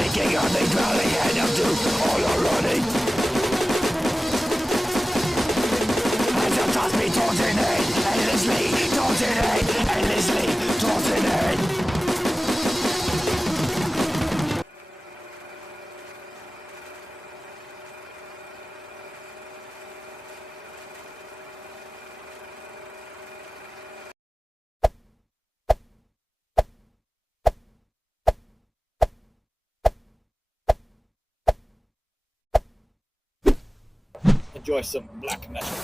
Thinking of the dwelling and of doom all already. As your thoughts be tossing in endlessly, tossing in endlessly, tossing in. Enjoy some black metal.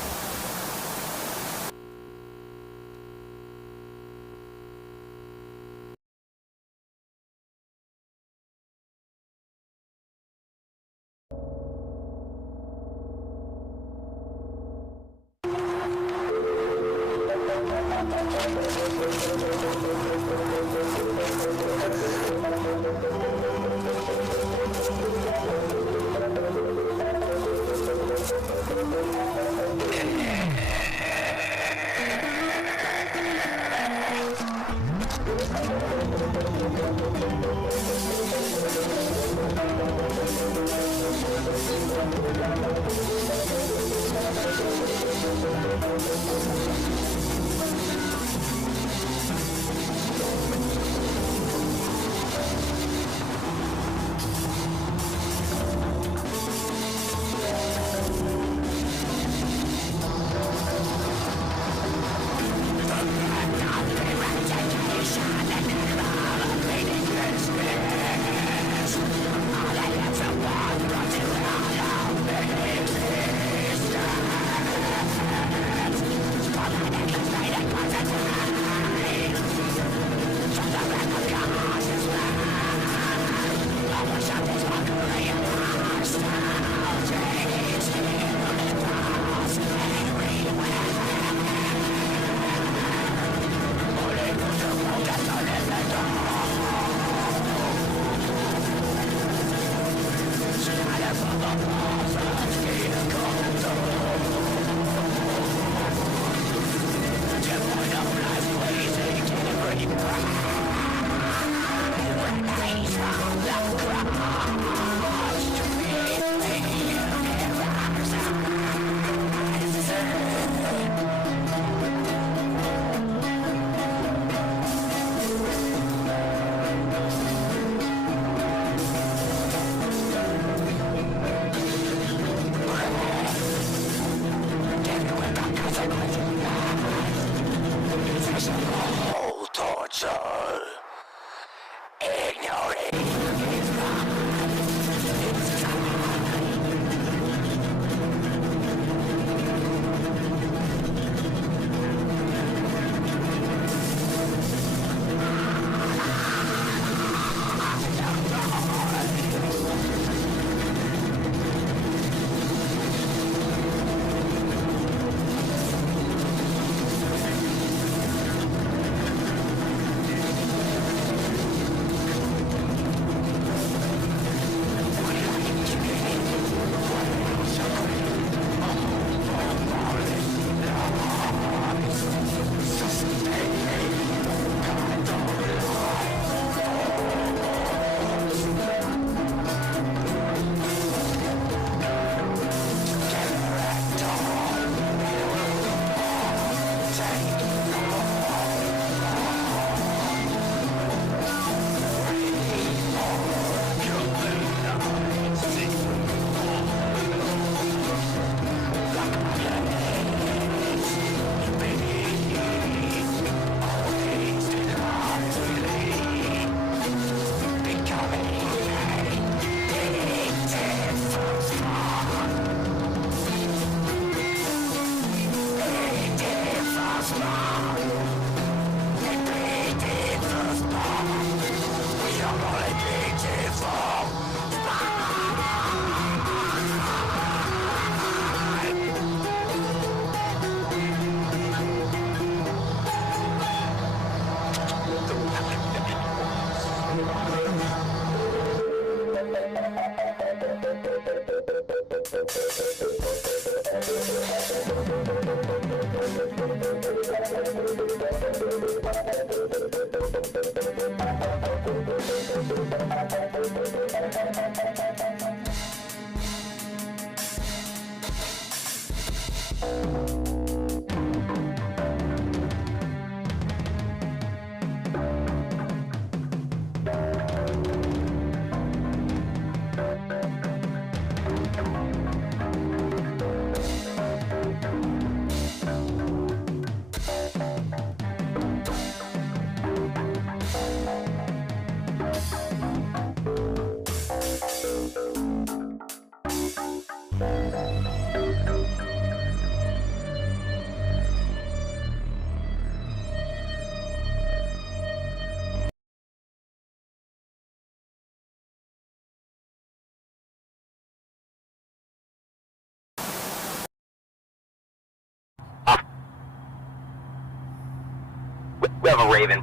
We have a Raven.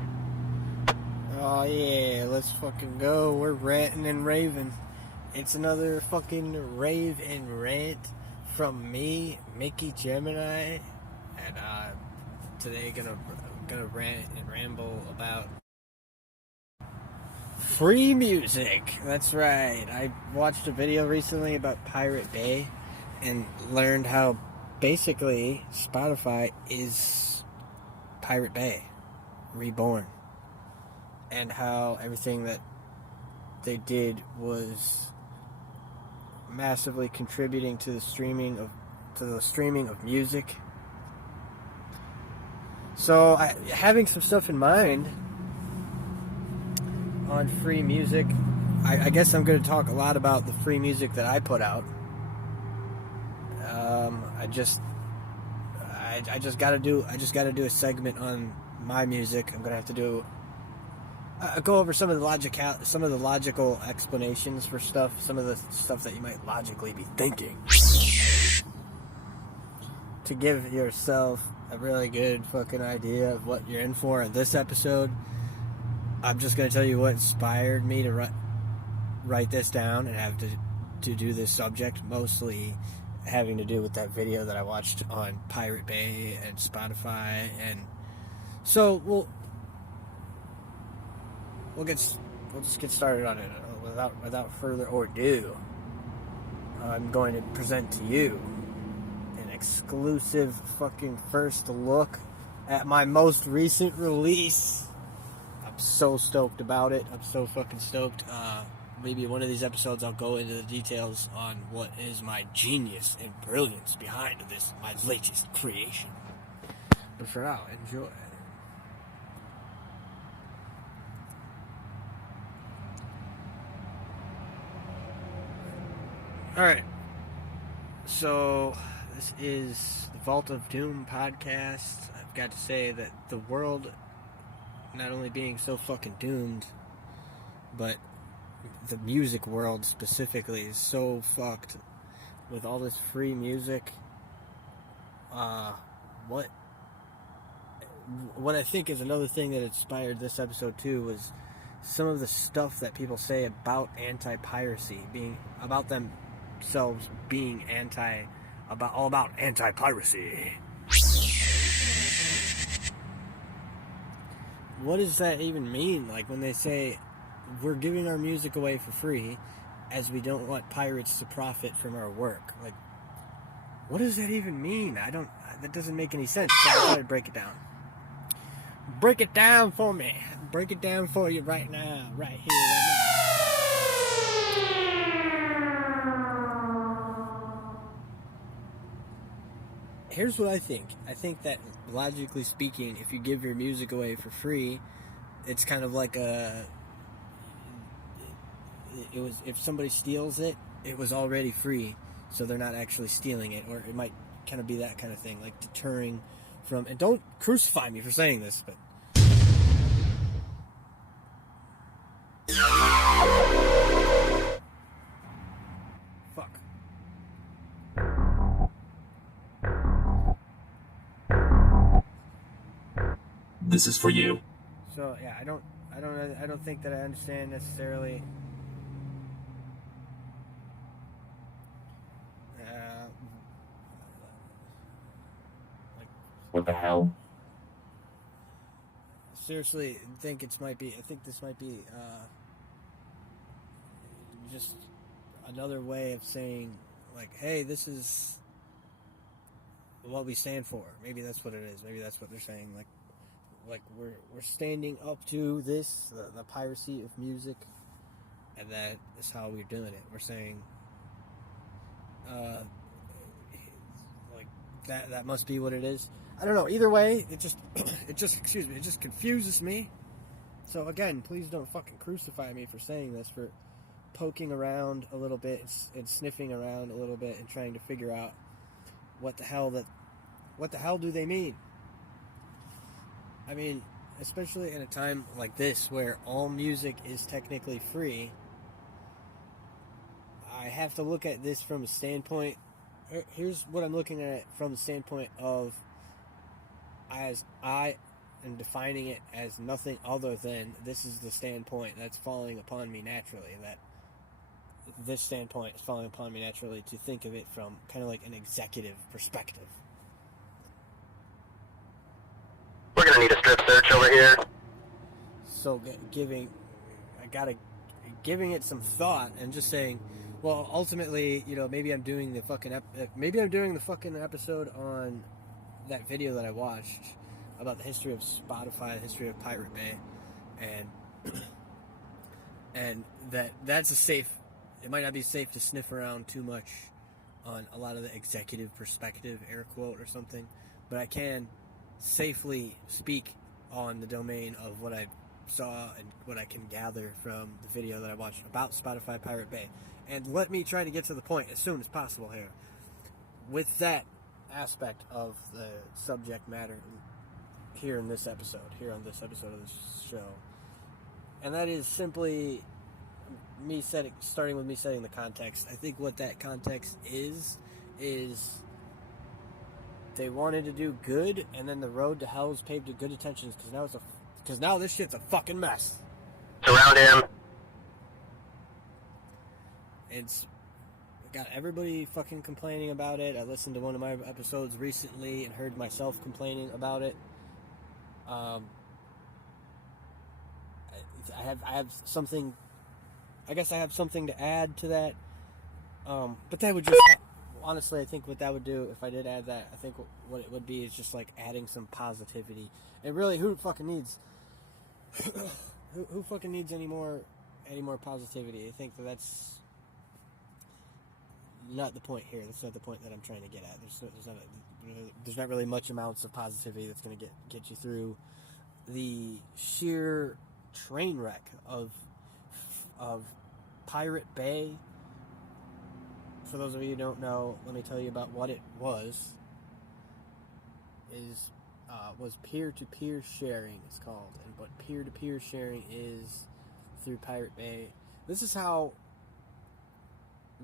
Oh yeah, let's fucking go. We're ranting and raving. It's another fucking rave and rant from me, mickeygemineye, and today gonna rant and ramble about free music. That's right. I watched a video recently about Pirate Bay and learned how basically Spotify is Pirate Bay reborn, and how everything that they did was massively contributing to the streaming of music. So, having some stuff in mind on free music, I guess I'm going to talk a lot about the free music that I put out. I just got to do a segment on my music. I'm going to have to do go over some of the logical explanations for stuff, some of the stuff that you might logically be thinking, to give yourself a really good fucking idea of what you're in for in this episode. I'm just going to tell you what inspired me to write this down and have to do this subject, mostly having to do with that video that I watched on Pirate Bay and Spotify. And so we'll just get started on it without further ado. I'm going to present to you an exclusive fucking first look at my most recent release. I'm so stoked about it. I'm so fucking stoked. Maybe one of these episodes I'll go into the details on what is my genius and brilliance behind this, my latest creation. But for now, enjoy. Alright, so this is the Vault of Doom podcast. I've got to say that the world not only being so fucking doomed, but the music world specifically is so fucked with all this free music. What I think is another thing that inspired this episode too was some of the stuff that people say about anti-piracy, being about themselves being all about anti-piracy. What does that even mean? Like when they say we're giving our music away for free as we don't want pirates to profit from our work. Like, what does that even mean? That doesn't make any sense. So I'll try to break it down. Break it down for me. Break it down for you right now. Right here, right now. Here's what I think. I think that, logically speaking, if you give your music away for free, it's kind of like if somebody steals it, it was already free, so they're not actually stealing it, or it might kind of be that kind of thing, like deterring from, and don't crucify me for saying this, but fuck. This is for you. So yeah, I don't think that I understand necessarily. What the hell? Seriously, I think this might be just another way of saying, like, hey, this is what we stand for. Maybe that's what it is. Maybe that's what they're saying. Like we're standing up to this, the piracy of music, and that is how we're doing it. We're saying, like that must be what it is. I don't know. Either way, it just confuses me. So again, please don't fucking crucify me for saying this, for poking around a little bit and sniffing around a little bit and trying to figure out what the hell do they mean? I mean, especially in a time like this where all music is technically free, I have to look at this from a standpoint. Here's what I'm looking at from the standpoint of, as and defining it as nothing other than this is the standpoint that's falling upon me naturally, that this standpoint is falling upon me naturally to think of it from kind of like an executive perspective. We're gonna need a strip search over here. So giving it some thought and just saying, well, ultimately, you know, maybe I'm doing the fucking episode on that video that I watched about the history of Spotify, the history of Pirate Bay, and that's a safe. It might not be safe to sniff around too much on a lot of the executive perspective, air quote or something, but I can safely speak on the domain of what I saw and what I can gather from the video that I watched about Spotify Pirate Bay. And let me try to get to the point as soon as possible here with that aspect of the subject matter here on this episode of this show. And that is simply starting with me setting the context. I think what that context is they wanted to do good, and then the road to hell is paved with good intentions, because now this shit's a fucking mess. Surround him. It's got everybody fucking complaining about it. I listened to one of my episodes recently and heard myself complaining about it. I have something. I guess I have something to add to that. But that would just honestly, I think what that would do if I did add that, I think what it would be is just like adding some positivity. And really, who fucking needs who fucking needs any more positivity? I think that's not the point here. That's not the point that I'm trying to get at. There's not really much amounts of positivity that's going to get you through the sheer train wreck of Pirate Bay. For those of you who don't know, let me tell you about what it was. Was peer-to-peer sharing, it's called. And what peer-to-peer sharing is through Pirate Bay. This is how,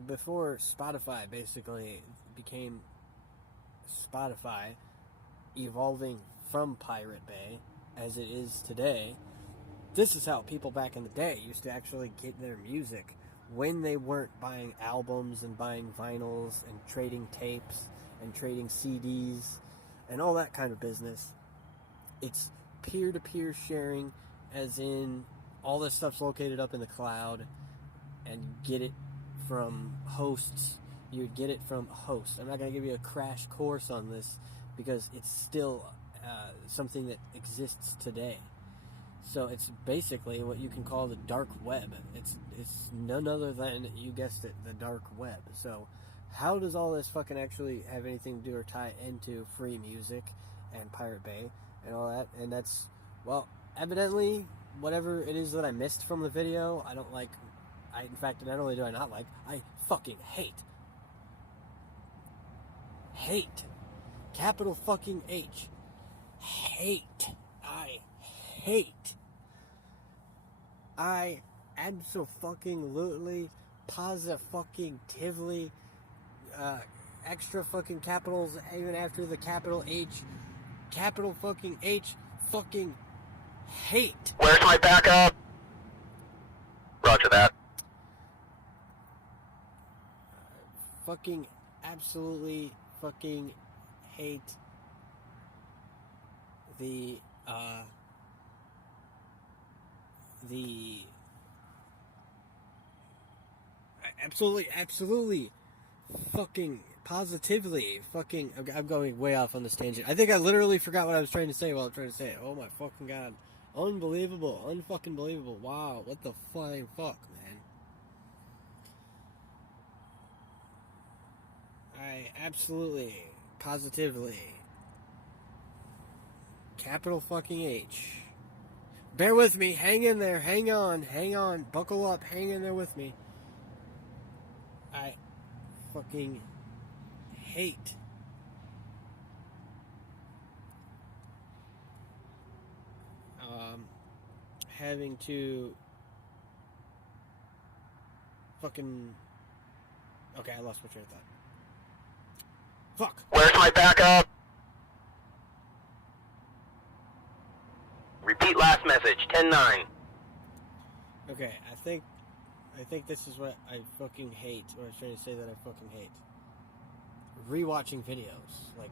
before Spotify basically became Spotify, evolving from Pirate Bay as it is today, this is how people back in the day used to actually get their music when they weren't buying albums and buying vinyls and trading tapes and trading CDs and all that kind of business. It's peer-to-peer sharing, as in all this stuff's located up in the cloud, and get it from hosts. You would get it from hosts. I'm not going to give you a crash course on this because it's still something that exists today. So it's basically what you can call the dark web. It's none other than, you guessed it, the dark web. So how does all this fucking actually have anything to do or tie into free music and Pirate Bay and all that? And that's, well, evidently, whatever it is that I missed from the video, I don't like. In fact, not only do I not like, I fucking hate. Hate. Capital fucking H. Hate. I hate. I abso-fucking-lutely, positive-fucking-tively, extra fucking capitals even after the capital H, capital fucking H, fucking hate. Where's my backup? Roger that. Fucking absolutely fucking hate the absolutely fucking positively fucking, I'm going way off on this tangent. I think I literally forgot what I was trying to say while I'm trying to say it. Oh my fucking god. Unbelievable. Unfucking believable. Wow. What the flying fuck, man. I absolutely, positively, capital fucking H. Bear with me. Hang in there. Hang on. Buckle up. Hang in there with me. I fucking hate having to fucking, okay, I lost my train of thought. Fuck. Where's my backup? last message, 10-9. Okay, I think this is what I fucking hate. What I'm trying to say that I fucking hate. Rewatching videos. Like,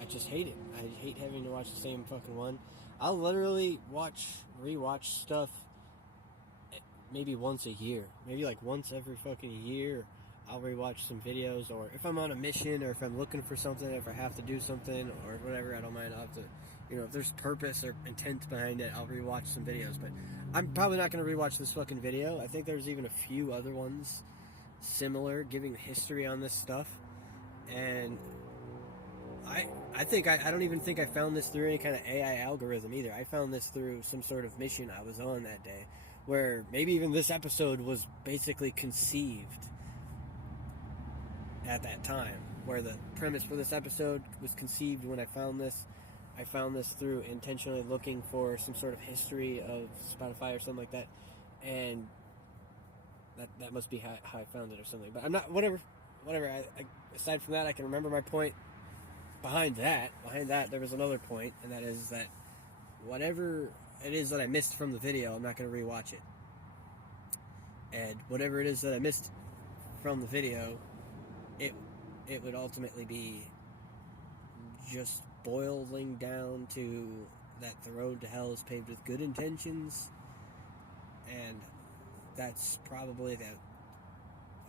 I just hate it. I hate having to watch the same fucking one. I'll literally rewatch stuff maybe once a year. Maybe like once every fucking year. I'll rewatch some videos, or if I'm on a mission, or if I'm looking for something, if I have to do something, or whatever, I don't mind. I'll have to, if there's purpose or intent behind it, I'll rewatch some videos. But I'm probably not going to rewatch this fucking video. I think there's even a few other ones similar, giving history on this stuff. And I don't even think I found this through any kind of AI algorithm either. I found this through some sort of mission I was on that day, where maybe even this episode was basically conceived at that time, where the premise for this episode was conceived when I found this. I found this through intentionally looking for some sort of history of Spotify or something like that, and that must be how I found it or something. But I'm not, whatever. I aside from that, I can remember my point. Behind that, there was another point, and that is that whatever it is that I missed from the video, I'm not going to rewatch it. And whatever it is that I missed from the video, it would ultimately be just boiling down to that the road to hell is paved with good intentions, and that's probably the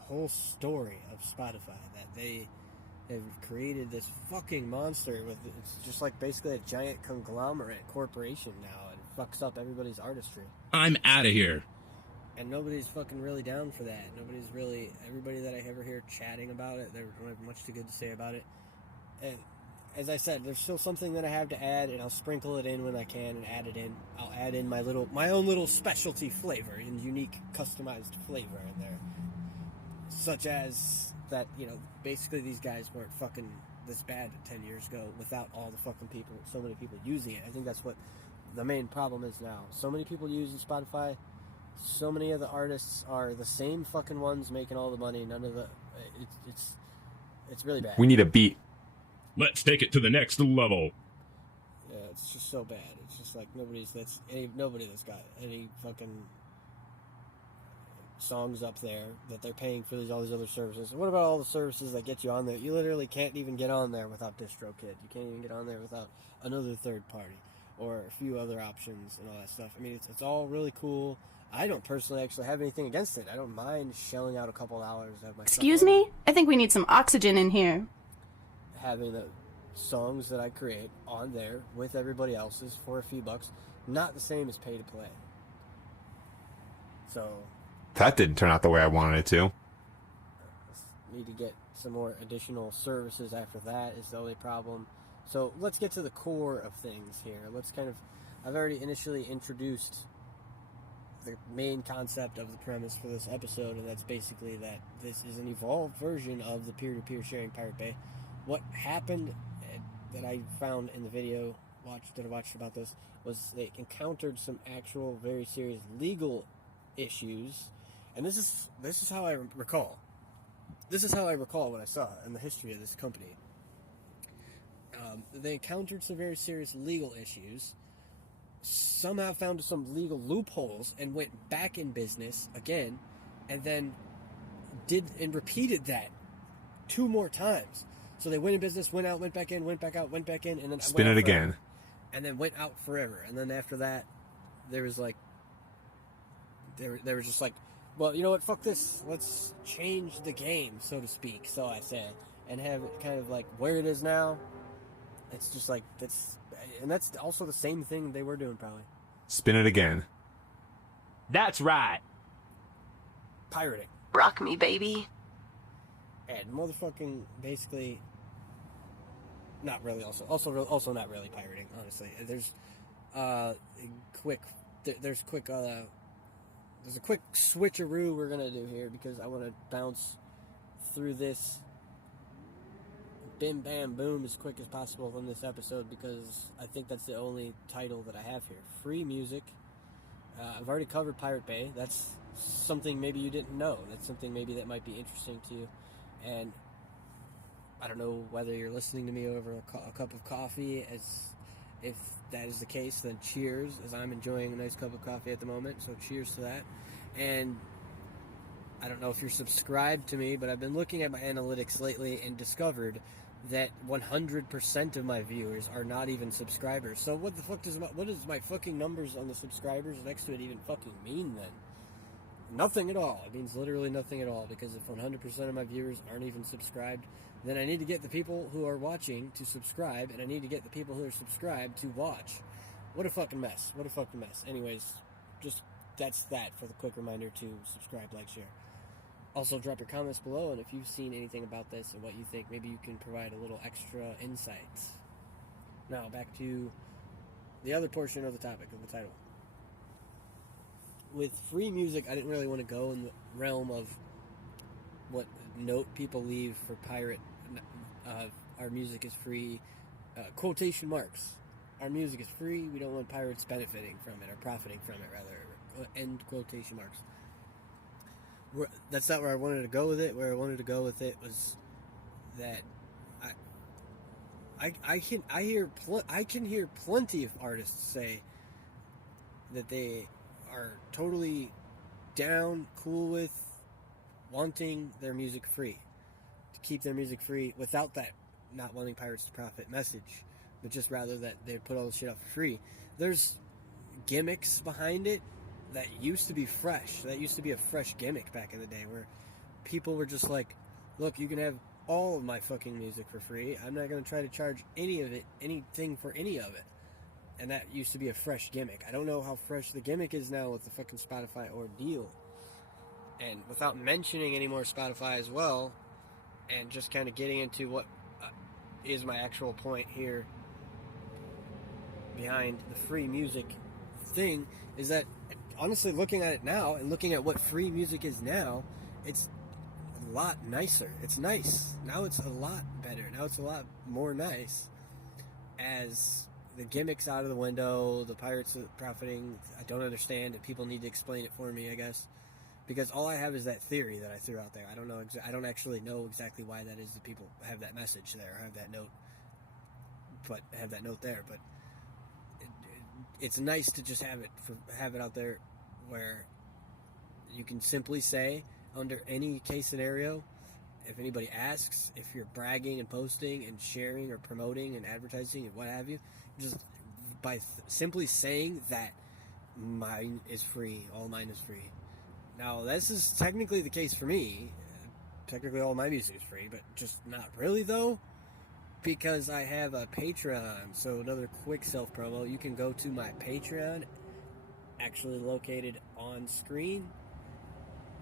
whole story of Spotify, that they have created this fucking monster with, it's just like basically a giant conglomerate corporation now, and it fucks up everybody's artistry. I'm out of here. And nobody's fucking really down for that. Everybody that I ever hear chatting about it, they don't have much too good to say about it. And as I said, there's still something that I have to add, and I'll sprinkle it in when I can and add it in. I'll add in my own little specialty flavor and unique customized flavor in there. Such as that, basically these guys weren't fucking this bad 10 years ago without all the fucking people, so many people using it. I think that's what the main problem is now. So many people using Spotify. So many of the artists are the same fucking ones making all the money. None of the... It's really bad. We need a beat. Let's take it to the next level. Yeah, it's just so bad. It's just like nobody that's got any fucking songs up there that they're paying for all these other services. And what about all the services that get you on there? You literally can't even get on there without DistroKid. You can't even get on there without another third party or a few other options and all that stuff. I mean, it's all really cool. I don't personally actually have anything against it. I don't mind shelling out a couple hours to have my Excuse me? I think we need some oxygen in here. Having the songs that I create on there with everybody else's for a few bucks, not the same as pay to play. So that didn't turn out the way I wanted it to. Need to get some more additional services after that is the only problem. So let's get to the core of things here. I've already initially introduced the main concept of the premise for this episode, and that's basically that this is an evolved version of the peer-to-peer sharing Pirate Bay. What happened that I found in the video that I watched about this was they encountered some actual very serious legal issues, and this is how I recall. This is how I recall what I saw in the history of this company. They encountered some very serious legal issues, somehow found some legal loopholes, and went back in business again, and then repeated that 2 more times. So they went in business, went out, went back in, went back out, went back in, and then spin it again. And then went out forever. And then after that, there was like, they were just like, well, you know what, fuck this. Let's change the game, so to speak, so I said, and have it kind of like where it is now. It's just like, that's also the same thing they were doing probably. Spin it again. That's right. Pirating. Rock me, baby. And motherfucking basically not really also not really pirating, honestly. There's a quick switcheroo we're gonna do here, because I want to bounce through this bim bam boom as quick as possible from this episode, because I think that's the only title that I have here. Free music. I've already covered Pirate Bay. That's something maybe you didn't know. That's something maybe that might be interesting to you. And I don't know whether you're listening to me over a cup of coffee, If that is the case, then cheers, as I'm enjoying a nice cup of coffee at the moment, so cheers to that. And I don't know if you're subscribed to me, but I've been looking at my analytics lately and discovered that 100% of my viewers are not even subscribers. So what the fuck what does my fucking numbers on the subscribers next to it even fucking mean then? Nothing at all. It means literally nothing at all, because if 100% of my viewers aren't even subscribed, then I need to get the people who are watching to subscribe, and I need to get the people who are subscribed to watch. What a fucking mess. What a fucking mess. Anyways, just that's that for the quick reminder to subscribe, like, share. Also, drop your comments below, and if you've seen anything about this and what you think, maybe you can provide a little extra insights. Now, back to the other portion of the topic, of the title. With free music, I didn't really want to go in the realm of what note people leave for pirate, our music is free, quotation marks. Our music is free, we don't want pirates benefiting from it, or profiting from it, rather, end quotation marks. That's not where I wanted to go with it. Where I wanted to go with it was that I can hear plenty of artists say that they are totally down, cool with wanting their music free, to keep their music free without that not wanting pirates to profit message, but just rather that they put all the shit out for free. There's gimmicks behind it that used to be fresh. That used to be a fresh gimmick back in the day, where people were just like, look, you can have all of my fucking music for free. I'm not going to try to charge anything for any of it. And that used to be a fresh gimmick. I don't know how fresh the gimmick is now with the fucking Spotify ordeal. And without mentioning any more Spotify as well, and just kind of getting into what is my actual point here behind the free music thing, is that honestly, looking at it now and looking at what free music is now, it's a lot nicer. It's nice. Now it's a lot better. Now it's a lot more nice. As the gimmicks out of the window, the pirates are profiting, I don't understand, and people need to explain it for me, I guess. Because all I have is that theory that I threw out there. I don't know. I don't actually know exactly why that is that people have that message there, have that note. But have that note there. But it's nice to just have it out there where you can simply say, under any case scenario, if anybody asks, if you're bragging and posting and sharing or promoting and advertising and what have you, just by simply saying that mine is free, all mine is free. Now, this is technically the case for me. Technically, all my music is free, but just not really, though, because I have a Patreon. So another quick self-promo, you can go to my Patreon, actually located on screen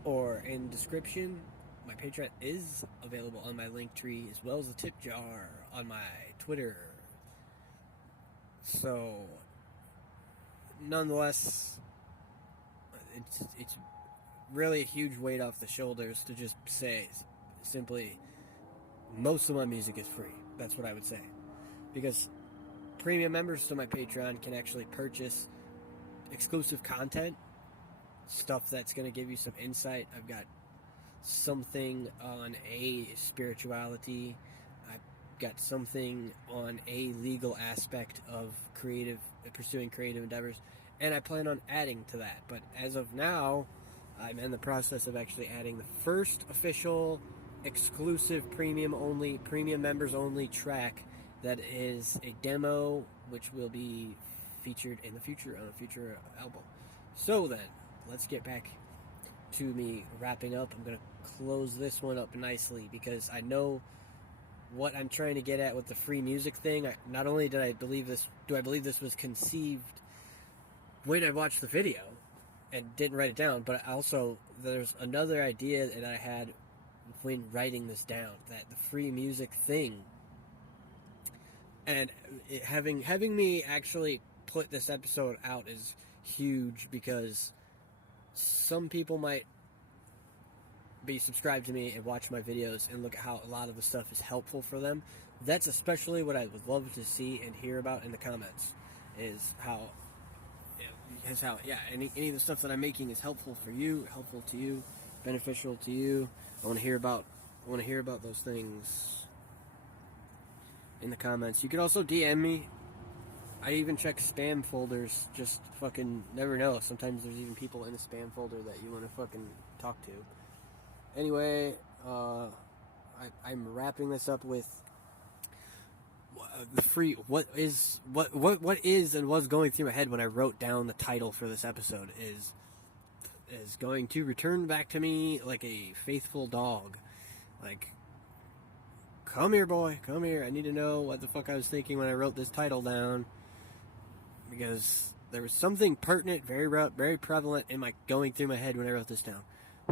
or in description. My Patreon is available on my Linktree, as well as the tip jar on my Twitter. So, nonetheless, it's really a huge weight off the shoulders to just say simply, most of my music is free. That's what I would say. Because premium members to my Patreon can actually purchase exclusive content, stuff that's going to give you some insight. I've got something on a spirituality. I've got something on a legal aspect of pursuing creative endeavors, and I plan on adding to that. But as of now, I'm in the process of actually adding the first official exclusive premium members only track that is a demo, which will be featured in the future on a future album. So then, let's get back to me wrapping up. I'm going to close this one up nicely, because I know what I'm trying to get at with the free music thing. Not only do I believe this was conceived when I watched the video and didn't write it down, but also there's another idea that I had when writing this down, that the free music thing, and having me actually put this episode out is huge, because some people might be subscribed to me and watch my videos and look at how a lot of the stuff is helpful for them. That's especially what I would love to see and hear about in the comments, is how any of the stuff that I'm making is helpful for you, helpful to you, beneficial to you. I want to hear about those things in the comments. You could also DM me I even check spam folders, just fucking never know. Sometimes there's even people in a spam folder that you want to fucking talk to. Anyway, I'm wrapping this up with the free what is and was going through my head when I wrote down the title for this episode is going to return back to me like a faithful dog. Like, come here, boy, come here. I need to know what the fuck I was thinking when I wrote this title down, because there was something pertinent, very prevalent in my going through my head when I wrote this down.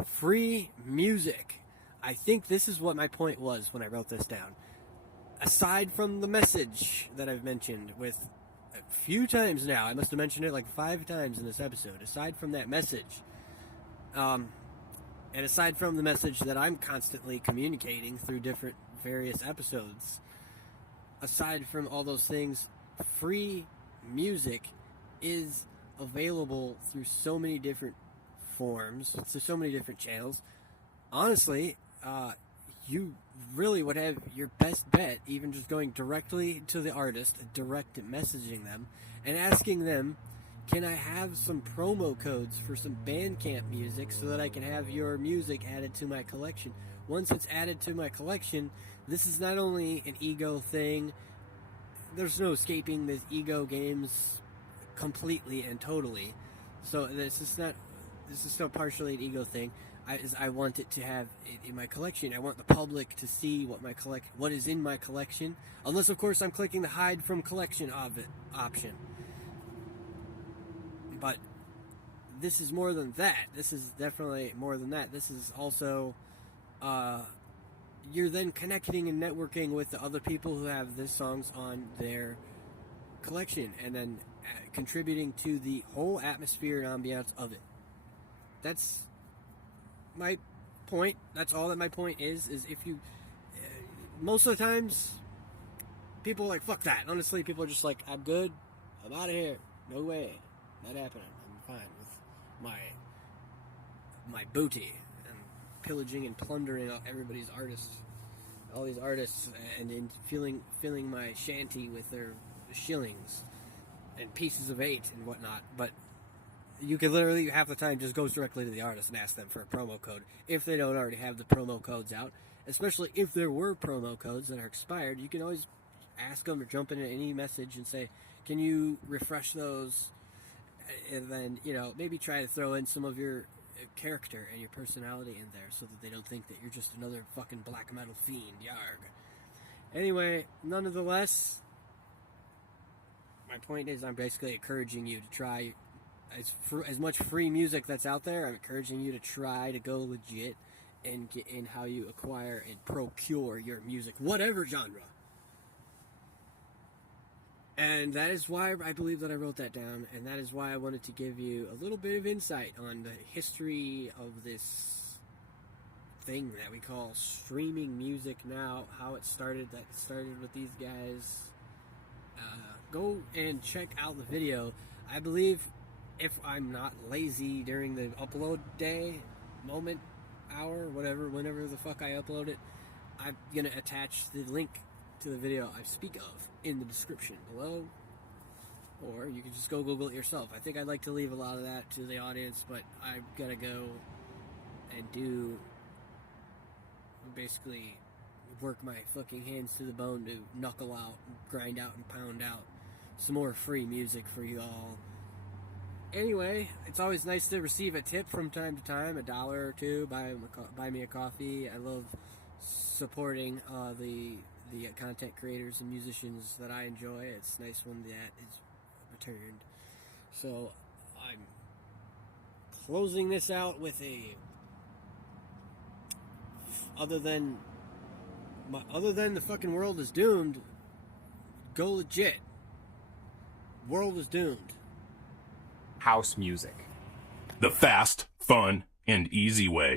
Free music. I think this is what my point was when I wrote this down. Aside from the message that I've mentioned with a few times now, I must have mentioned it like 5 times in this episode. Aside from that message, and aside from the message that I'm constantly communicating through different various episodes, aside from all those things, free music is available through so many different forms, through so many different channels. Honestly, you really would have your best bet even just going directly to the artist, direct messaging them, and asking them, can I have some promo codes for some Bandcamp music so that I can have your music added to my collection? Once it's added to my collection, this is not only an ego thing, there's no escaping this ego games completely and totally. So this is still partially an ego thing. I want it to have it in my collection. I want the public to see what is in my collection, unless of course I'm clicking the hide from collection option. But this is more than that. This is definitely more than that. This is also, you're then connecting and networking with the other people who have these songs on their collection, and then contributing to the whole atmosphere and ambiance of it. That's my point. That's all that my point is if you, most of the times, people are like, fuck that. Honestly, people are just like, I'm good, I'm out of here, no way, not happening, I'm fine with my booty, and pillaging and plundering everybody's artists, all these artists, and filling my shanty with their shillings and pieces of 8 and whatnot. But you can literally half the time just go directly to the artist and ask them for a promo code if they don't already have the promo codes out. Especially if there were promo codes that are expired, you can always ask them or jump into any message and say, can you refresh those? And then, maybe try to throw in some of your character and your personality in there so that they don't think that you're just another fucking black metal fiend. Yarg. Anyway, nonetheless, my point is I'm basically encouraging you to try as much free music that's out there. I'm encouraging you to try to go legit and get in how you acquire and procure your music, whatever genre. And that is why I believe that I wrote that down, and that is why I wanted to give you a little bit of insight on the history of this thing that we call streaming music now, how it started. That started with these guys. Go and check out the video. I believe, if I'm not lazy during the upload day, moment, hour, whatever, whenever the fuck I upload it, I'm gonna attach the link to the video I speak of in the description below, or you can just go Google it yourself. I think I'd like to leave a lot of that to the audience, but I've gotta go and basically work my fucking hands to the bone to knuckle out, grind out, and pound out some more free music for you all. Anyway, it's always nice to receive a tip from time to time, $1 or $2, buy me a coffee. I love supporting the content creators and musicians that I enjoy. It's nice when that is returned. So I'm closing this out with other than the fucking world is doomed, go legit. World is doomed. House music. The fast, fun, and easy way.